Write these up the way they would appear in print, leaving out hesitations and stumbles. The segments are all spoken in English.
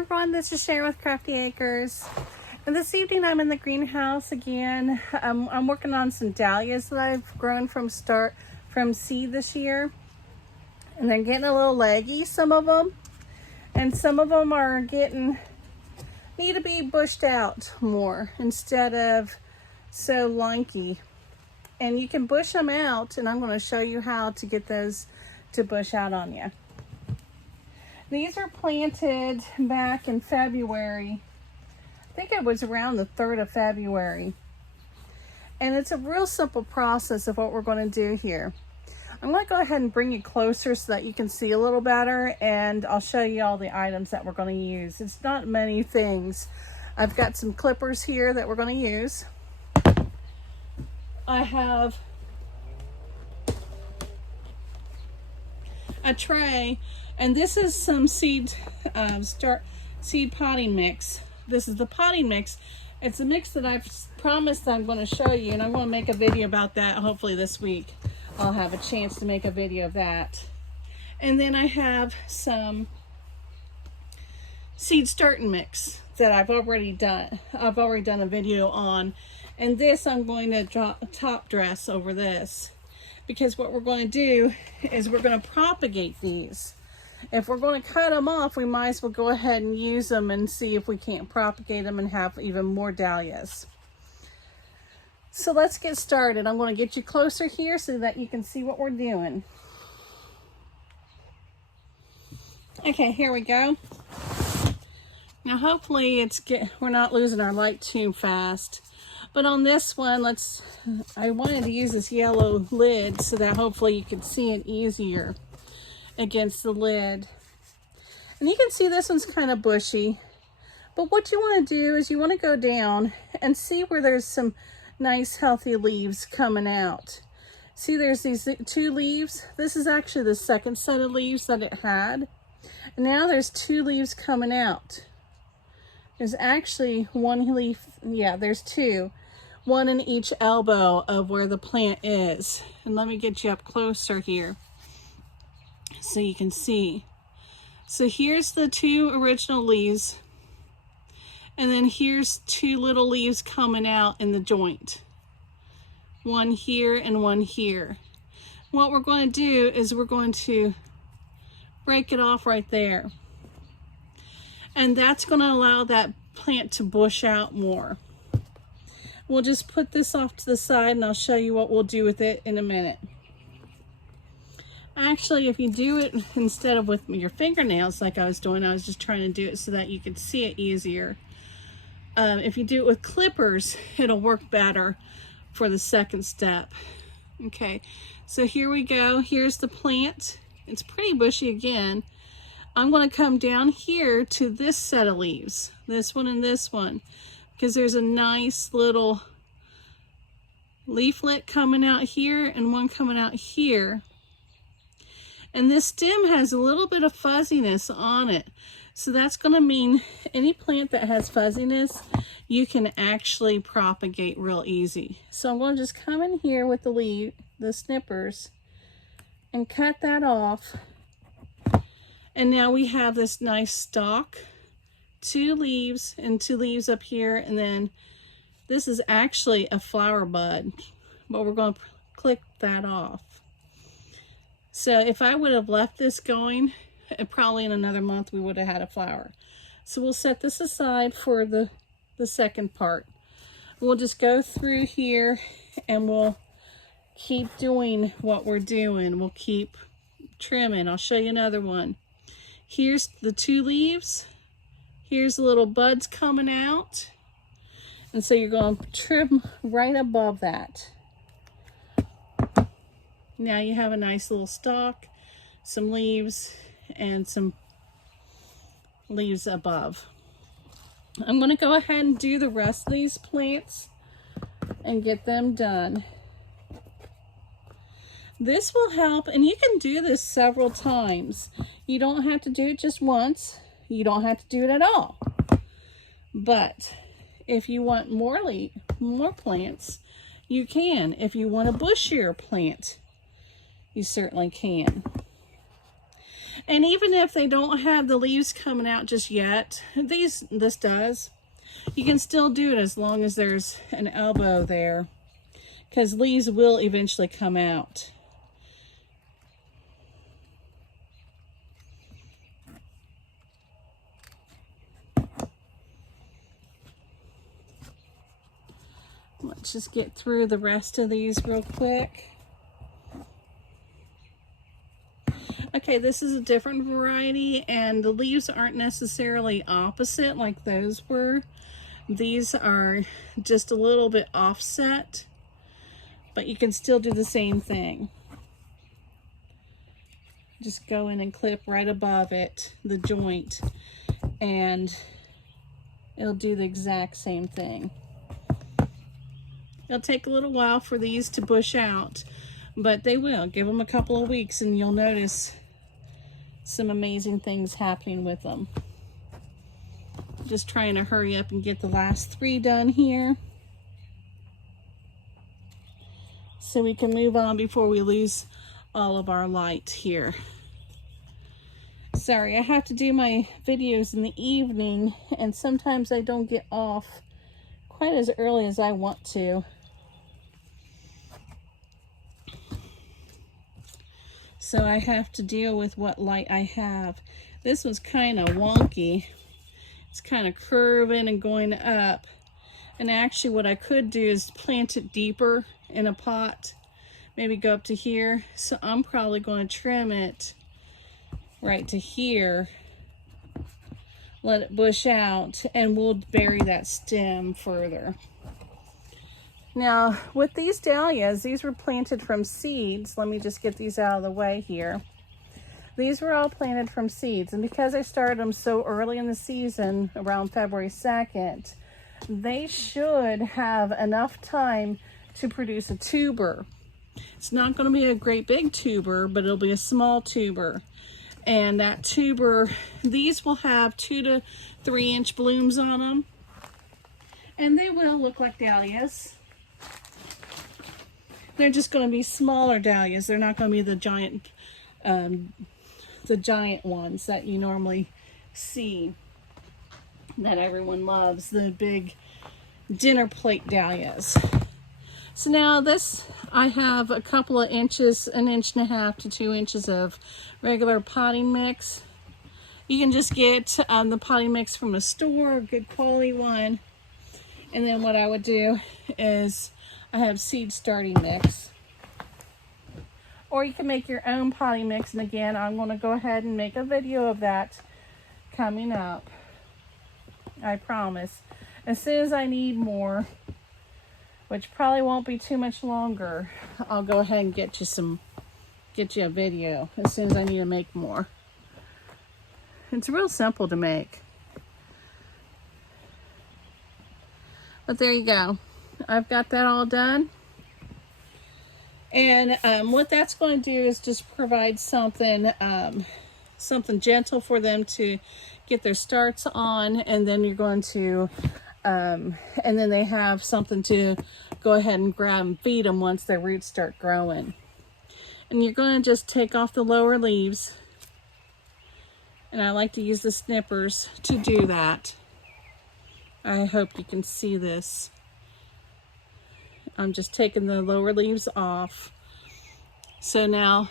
everyone, this is Sharon with Crafty Acres. And this evening I'm in the greenhouse again. I'm working on some dahlias that I've grown from seed this year. And they're getting a little leggy, some of them. And some of them are need to be bushed out more instead of so lanky. And you can bush them out, and I'm going to show you how to get those to bush out on you. These are planted back in February. I think it was around the 3rd of February. And it's a real simple process of what we're going to do here. I'm going to go ahead and bring you closer so that you can see a little better, and I'll show you all the items that we're going to use. It's not many things. I've got some clippers here that we're going to use. I have a tray, and this is some seed potting mix. This is the potting mix. It's a mix that I've promised I'm going to show you, and I'm going to make a video about that hopefully this week. I'll have a chance to make a video of that. And then I have some seed starting mix that I've already done. I've already done a video on, and this I'm going to top dress over this, because what we're going to do is we're going to propagate these. If we're going to cut them off, we might as well go ahead and use them and see if we can't propagate them and have even more dahlias. So let's get started. I'm going to get you closer here so that you can see what we're doing. Okay, here we go. Now hopefully we're not losing our light too fast. But on this one, I wanted to use this yellow lid so that hopefully you can see it easier against the lid. And you can see this one's kind of bushy. But what you want to do is you want to go down and see where there's some nice healthy leaves coming out. See, there's these 2 leaves. This is actually the second set of leaves that it had. And now there's 2 leaves coming out. There's actually 1 leaf, yeah, there's 2. 1 in each elbow of where the plant is. And let me get you up closer here so you can see. So here's the 2 original leaves. And then here's 2 little leaves coming out in the joint. 1 here and 1 here. What we're going to do is we're going to break it off right there. And that's going to allow that plant to bush out more. We'll just put this off to the side, and I'll show you what we'll do with it in a minute. Actually, if you do it instead of with your fingernails like I was doing, I was just trying to do it so that you could see it easier. If you do it with clippers, it'll work better for the second step. Okay, so here we go. Here's the plant. It's pretty bushy again. I'm going to come down here to this set of leaves, this one and this one, because there's a nice little leaflet coming out here and one coming out here. And this stem has a little bit of fuzziness on it. So that's going to mean any plant that has fuzziness, you can actually propagate real easy. So I'm going to just come in here with the snippers, and cut that off. And now we have this nice stalk, 2 leaves and 2 leaves up here. And then this is actually a flower bud, but we're going to click that off. So if I would have left this going, probably in another month we would have had a flower. So we'll set this aside for the second part. We'll just go through here and we'll keep doing what we're doing. We'll keep trimming. I'll show you another one. Here's the 2 leaves. Here's the little buds coming out. And so you're going to trim right above that. Now you have a nice little stalk, some leaves, and some leaves above. I'm going to go ahead and do the rest of these plants and get them done. This will help, and you can do this several times. You don't have to do it just once. You don't have to do it at all. But if you want more plants, you can. If you want a bushier plant, you certainly can. And even if they don't have the leaves coming out just yet, this does, you can still do it as long as there's an elbow there, because leaves will eventually come out. Let's just get through the rest of these real quick. Okay, this is a different variety, and the leaves aren't necessarily opposite like those were. These are just a little bit offset, but you can still do the same thing. Just go in and clip right above it, the joint, and it'll do the exact same thing. It'll take a little while for these to bush out, but they will. Give them a couple of weeks and you'll notice some amazing things happening with them. Just trying to hurry up and get the last 3 done here, so we can move on before we lose all of our light here. Sorry, I have to do my videos in the evening, and sometimes I don't get off quite as early as I want to. So I have to deal with what light I have. This one's kind of wonky. It's kind of curving and going up. And actually what I could do is plant it deeper in a pot. Maybe go up to here. So I'm probably going to trim it right to here. Let it bush out, and we'll bury that stem further. Now, with these dahlias, these were planted from seeds. Let me just get these out of the way here. These were all planted from seeds, and because I started them so early in the season, around February 2nd, they should have enough time to produce a tuber. It's not going to be a great big tuber, but it'll be a small tuber. And that tuber, these will have 2 to 3 inch blooms on them, and they will look like dahlias. They're just going to be smaller dahlias. They're not going to be the giant ones that you normally see, that everyone loves, the big dinner plate dahlias. So now this, I have a couple of inches, 1.5 inches to 2 inches of regular potting mix. You can just get the potting mix from a store, a good quality one. And then what I would do is I have seed starting mix. Or you can make your own potting mix. And again, I'm going to go ahead and make a video of that coming up. I promise. As soon as I need more, which probably won't be too much longer, I'll go ahead and get you a video as soon as I need to make more. It's real simple to make. But there you go. I've got that all done. And what that's going to do is just provide something gentle for them to get their starts on, and then you're going to and then they have something to go ahead and grab and feed them once their roots start growing. And you're going to just take off the lower leaves, and I like to use the snippers to do that. I hope you can see this. I'm just taking the lower leaves off. So now,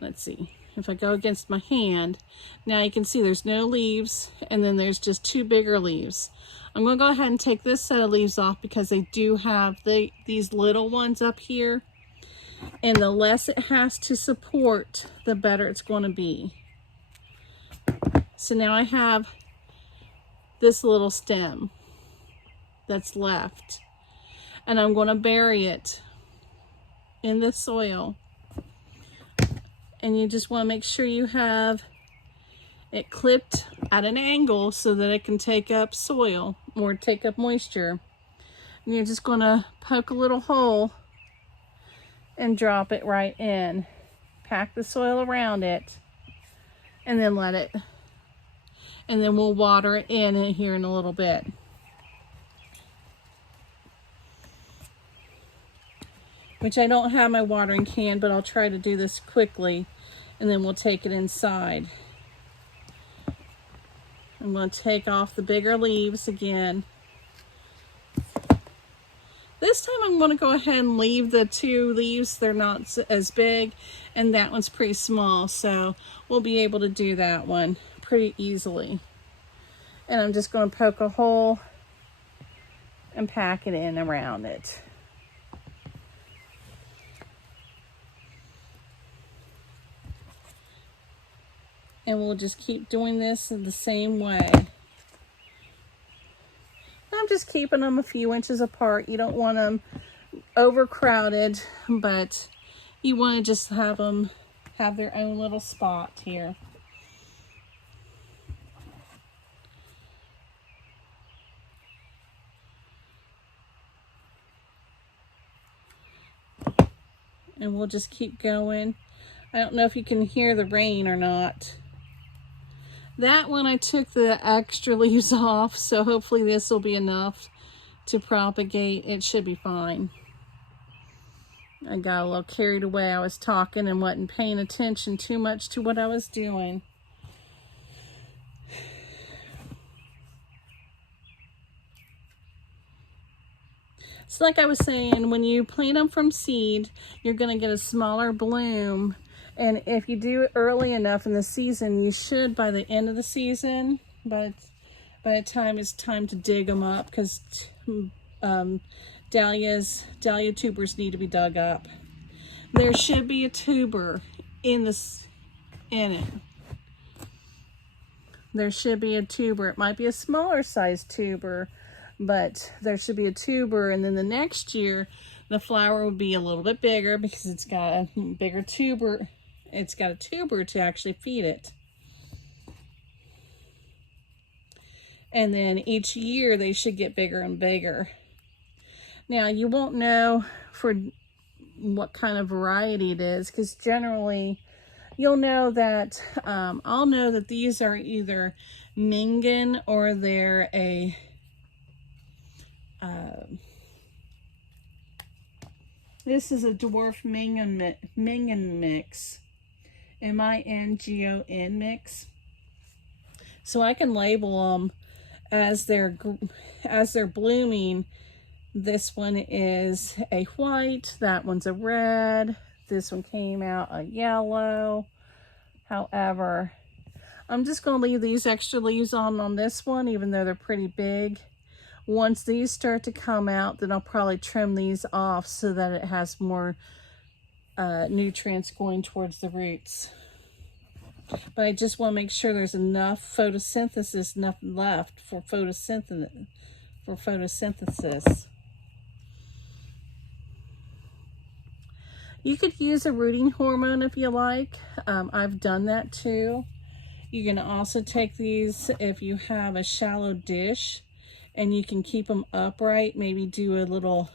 let's see, if I go against my hand, now you can see there's no leaves, and then there's just 2 bigger leaves. I'm going to go ahead and take this set of leaves off because they do have these little ones up here, and the less it has to support, the better it's going to be. So now I have this little stem that's left, and I'm going to bury it in the soil. And you just want to make sure you have it clipped at an angle so that it can take up soil or take up moisture. And you're just going to poke a little hole and drop it right in. Pack the soil around it, and then let it, and then we'll water it in here in a little bit. Which I don't have my watering can, but I'll try to do this quickly and then we'll take it inside. I'm going to take off the bigger leaves again. This time I'm going to go ahead and leave the 2 leaves. They're not as big, and that one's pretty small, so we'll be able to do that one pretty easily. And I'm just going to poke a hole and pack it in around it. And we'll just keep doing this in the same way. I'm just keeping them a few inches apart. You don't want them overcrowded, but you want to just have them have their own little spot here. And we'll just keep going. I don't know if you can hear the rain or not. That one I took the extra leaves off, so hopefully this will be enough to propagate. It should be fine. I got a little carried away. I was talking and wasn't paying attention too much to what I was doing. It's like I was saying, when you plant them from seed, you're going to get a smaller bloom. And if you do it early enough in the season, you should, by the end of the season, by the time it's time to dig them up, because dahlia tubers need to be dug up. There should be a tuber in it. There should be a tuber. It might be a smaller size tuber, but there should be a tuber, and then the next year the flower would be a little bit bigger because it's got a bigger tuber. It's got a tuber to actually feed it. And then each year they should get bigger and bigger. Now you won't know for what kind of variety it is, because generally you'll know that I'll know that these are either Mingen or they're a this is a dwarf Mingen mix, M-I-N-G-O-N mix. So I can label them as they're blooming. This one is a white, that one's a red, this one came out a yellow. However, I'm just going to leave these extra leaves on this one, even though they're pretty big. Once these start to come out, then I'll probably trim these off so that it has more nutrients going towards the roots. But I just want to make sure there's enough photosynthesis left for photosynthesis. You could use a rooting hormone if you like. I've done that too. You can also take these if you have a shallow dish and you can keep them upright. Maybe do a little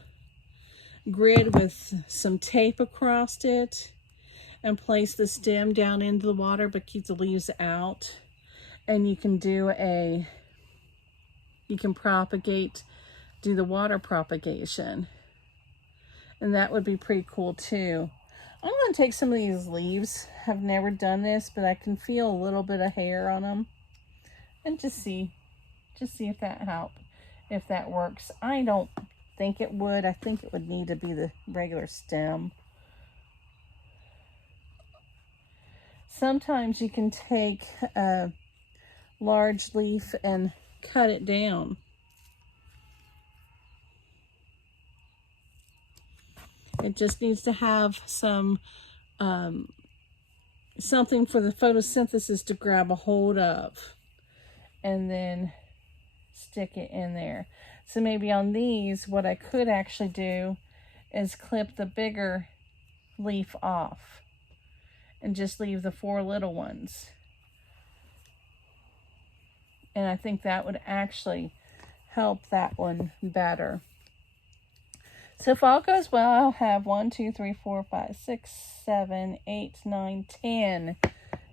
grid with some tape across it and place the stem down into the water, but keep the leaves out. And you can do do the water propagation. And that would be pretty cool too. I'm going to take some of these leaves. I've never done this, but I can feel a little bit of hair on them. And just see if that helps, if that works. I don't think it would. I think it would need to be the regular stem. Sometimes you can take a large leaf and cut it down. It just needs to have some something for the photosynthesis to grab a hold of, and then stick it in there. So maybe on these, what I could actually do is clip the bigger leaf off and just leave the 4 little ones. And I think that would actually help that one better. So if all goes well, I'll have 1, 2, 3, 4, 5, 6, 7, 8, 9, 10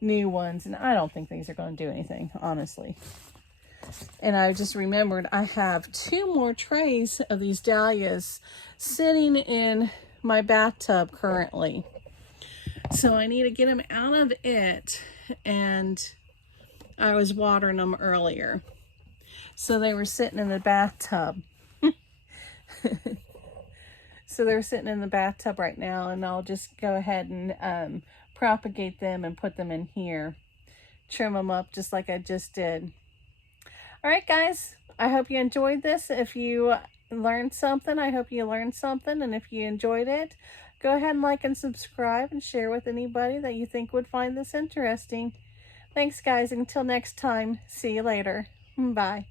new ones. And I don't think these are going to do anything, honestly. And I just remembered I have 2 more trays of these dahlias sitting in my bathtub currently. So I need to get them out of it, and I was watering them earlier. So they were sitting in the bathtub. So they're sitting in the bathtub right now, and I'll just go ahead and propagate them and put them in here. Trim them up just like I just did. All right, guys, I hope you enjoyed this. If you learned something, I hope you learned something. And if you enjoyed it, go ahead and like and subscribe and share with anybody that you think would find this interesting. Thanks, guys. Until next time, see you later. Bye.